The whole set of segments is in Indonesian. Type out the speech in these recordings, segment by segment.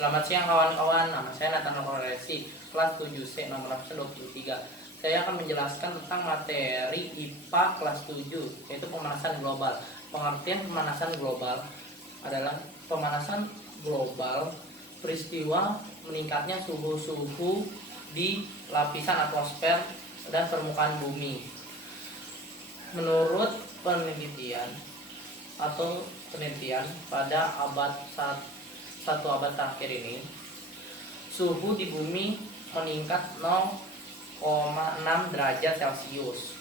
Selamat siang kawan-kawan, nama saya Nathan Lokoresi, kelas 7C nomor absen 23. Saya akan menjelaskan tentang materi IPA kelas 7, yaitu pemanasan global. Pengertian pemanasan global adalah pemanasan global peristiwa meningkatnya suhu di lapisan atmosfer dan permukaan bumi. Menurut penelitian pada satu abad terakhir ini, suhu di bumi meningkat 0,6 derajat Celcius.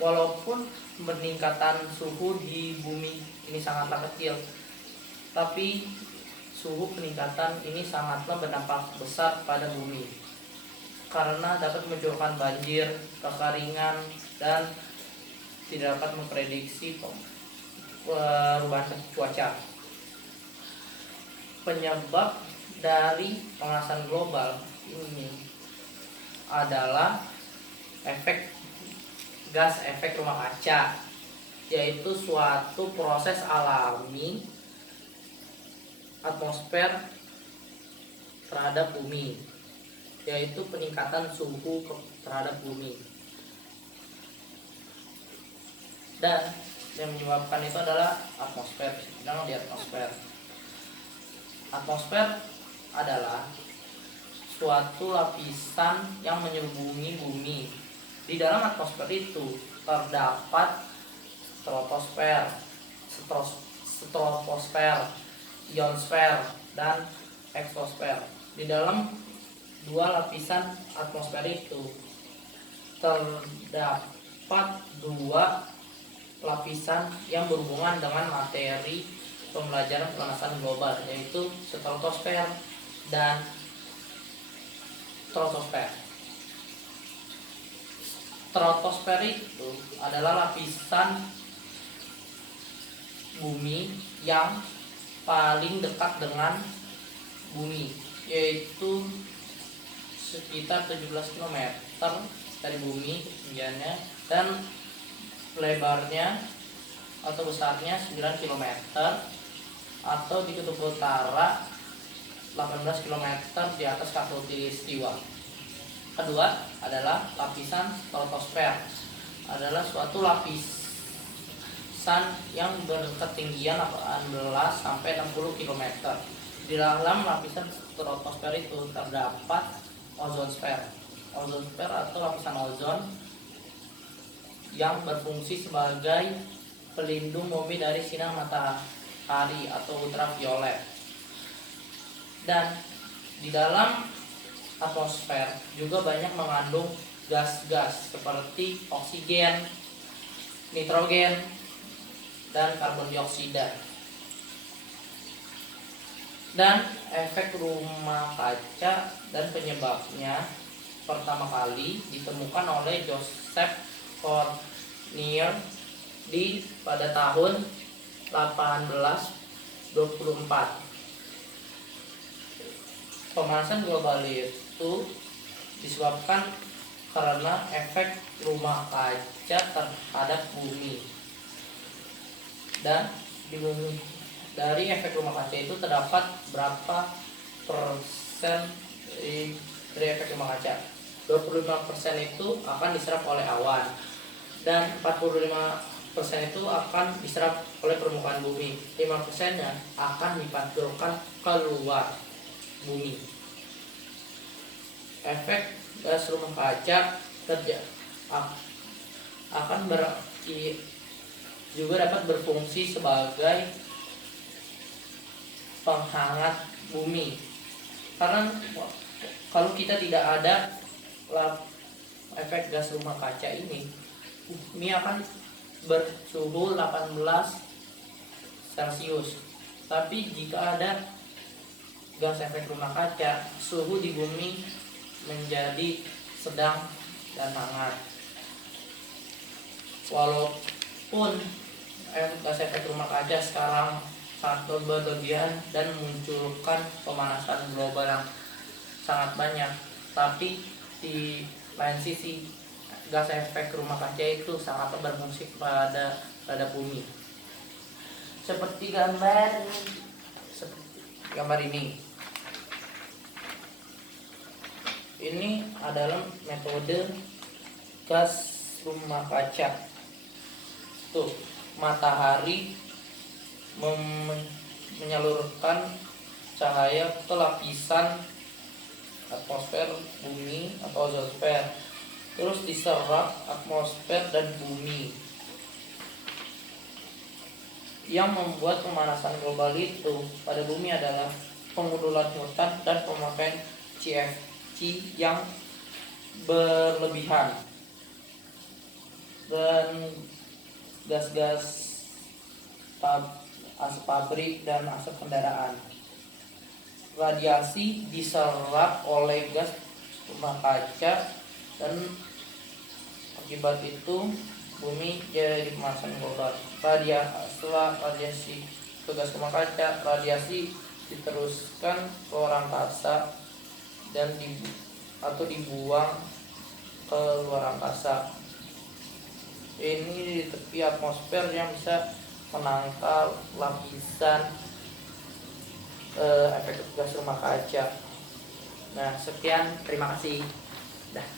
Walaupun peningkatan suhu di bumi ini sangatlah kecil, tapi suhu peningkatan ini sangatlah berdampak besar pada bumi karena dapat menyebabkan banjir, kekeringan, dan tidak dapat memprediksi perubahan cuaca. Penyebab dari pemanasan global ini adalah gas efek rumah kaca, yaitu suatu proses alami atmosfer terhadap bumi, yaitu peningkatan suhu terhadap bumi. Dan yang menyebabkan itu adalah atmosfer. Sedang di atmosfer adalah suatu lapisan yang menyelubungi bumi. Di dalam atmosfer itu terdapat stratosfer, ionosfer, dan eksosfer. Di dalam dua lapisan atmosfer itu terdapat dua lapisan yang berhubungan dengan materi pembelajaran pemanasan global, yaitu stratosfer dan troposfer. Stratosfer itu adalah lapisan bumi yang paling dekat dengan bumi, yaitu sekitar 17 km dari bumi ketinggiannya, dan lebarnya atau besarnya 9 km, atau di kutub utara 18 km di atas khatulistiwa. Kedua adalah lapisan stratosfer, adalah suatu lapisan yang berketinggian 18 sampai 60 km. Di dalam lapisan stratosfer itu terdapat ozonsfer. Ozonsfer atau lapisan ozon yang berfungsi sebagai pelindung bumi dari sinar matahari atau ultraviolet. Dan di dalam atmosfer juga banyak mengandung gas-gas seperti oksigen, nitrogen, dan karbon dioksida. Dan efek rumah kaca dan penyebabnya pertama kali ditemukan oleh Joseph Fournier pada tahun 1824. Pemanasan global itu disebabkan karena efek rumah kaca terhadap bumi. Dan di bumi, dari efek rumah kaca itu terdapat berapa persen dari efek rumah kaca? 25% itu akan diserap oleh awan, dan 45% itu akan diserap oleh permukaan bumi. 5%-nya akan dipantulkan keluar bumi. Efek gas rumah kaca akan juga dapat berfungsi sebagai penghangat bumi. Karena kalau kita tidak ada efek gas rumah kaca ini akan bersuhu 18 Celcius. Tapi jika ada gas efek rumah kaca, suhu di bumi menjadi sedang dan hangat. Walaupun gas efek rumah kaca sekarang sangat berlebihan dan memunculkan pemanasan global yang sangat banyak, tapi di lain sisi gas efek rumah kaca itu sangat berfungsi pada bumi. Seperti gambar ini. Ini adalah metode gas rumah kaca. Tuh, matahari menyalurkan cahaya ke lapisan atmosfer bumi atau ozonsfer, terus diserap atmosfer dan bumi. Yang membuat pemanasan global itu pada bumi adalah pengundulan hutan dan pemakaian CFC yang berlebihan dan gas-gas asap pabrik dan asap kendaraan. Radiasi diserap oleh gas rumah kaca dan akibat itu bumi jadi pemanasan global. Setelah radiasi ke gas rumah kaca, radiasi diteruskan ke luar angkasa dan dibuang ke luar angkasa. Ini di tepi atmosfer yang bisa menangkal lapisan efek gas rumah kaca. Nah, sekian, terima kasih. Dah.